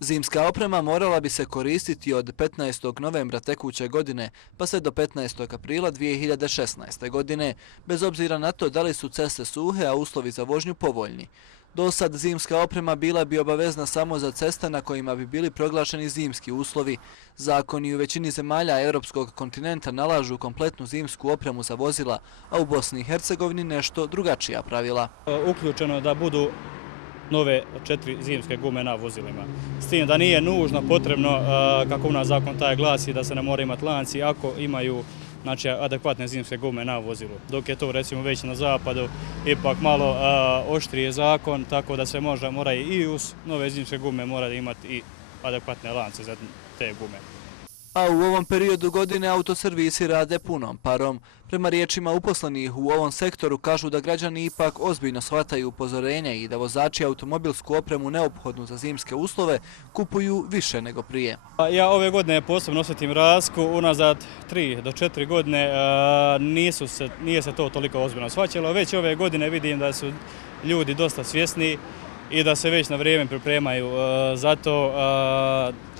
Zimska oprema morala bi se koristiti od 15. novembra tekuće godine pa sve do 15. aprila 2016. godine, bez obzira na to da li su ceste suhe, a uslovi za vožnju povoljni. Do sad zimska oprema bila bi obavezna samo za ceste na kojima bi bili proglašeni zimski uslovi. Zakoni u većini zemalja europskog kontinenta nalažu kompletnu zimsku opremu za vozila, a u Bosni i Hercegovini nešto drugačija pravila. Uključeno da budu nove 4 zimske gume na vozilima. S tim da nije nužno potrebno, kako u nas zakon taj glasi, da se ne mora imati lanci ako imaju adekvatne zimske gume na vozilu. Dok je to recimo već na zapadu ipak malo oštriji zakon, tako da se mora i uz nove zimske gume mora imati i adekvatne lance za te gume. A u ovom periodu godine autoservisi rade punom parom. Prema riječima uposlenih u ovom sektoru kažu da građani ipak ozbiljno shvataju upozorenja i da vozači automobilsku opremu neophodnu za zimske uslove kupuju više nego prije. Ja ove godine posebno osjetim razliku, unazad 3 do 4 godine nije se to toliko ozbiljno shvaćalo. Već ove godine vidim da su ljudi dosta svjesni i da se već na vrijeme pripremaju za to.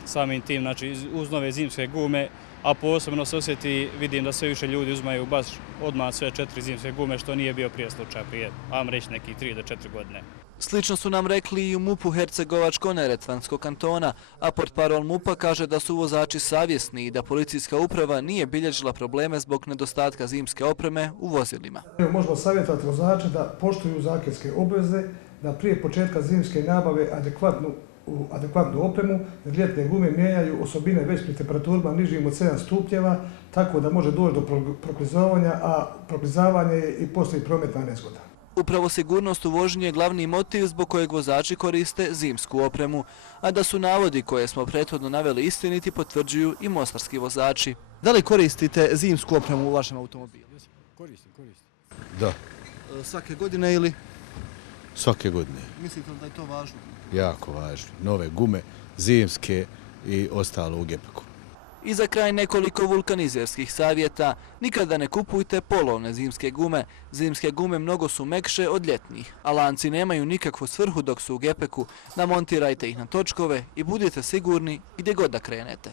Samim tim, uz nove zimske gume, a posebno se osjeti, vidim da sve više ljudi uzmaju baš odmah sve 4 zimske gume, što nije bio prije slučaj, prije, ajmo reći, nekih 3 do 4 godine. Slično su nam rekli i u MUP-u Hercegovačko-neretvanskog kantona, a portparol MUP-a kaže da su vozači savjesni i da policijska uprava nije bilježila probleme zbog nedostatka zimske opreme u vozilima. Možemo savjetovati vozače da poštuju zakonske obveze, da prije početka zimske nabave adekvatnu opremu, jer ljetne gume mijenjaju osobine već pri temperaturama nižim od 7 stupnjeva, tako da može doći do proklizavanja, a proklizavanje je i poslije prometna nezgoda. Upravo sigurnost u vožnji je glavni motiv zbog kojeg vozači koriste zimsku opremu, a da su navodi koje smo prethodno naveli istiniti potvrđuju i mostarski vozači. Da li koristite zimsku opremu u vašem automobilu? Koristim. Da. Svake godine ili? Svake godine. Mislite li da je to važno? Jako važno. Nove gume, zimske i ostalo u gepeku. I za kraj nekoliko vulkanizerskih savjeta. Nikada ne kupujte polovne zimske gume. Zimske gume mnogo su mekše od ljetnih, a lanci nemaju nikakvu svrhu dok su u gepeku. Namontirajte ih na točkove i budite sigurni gdje god da krenete.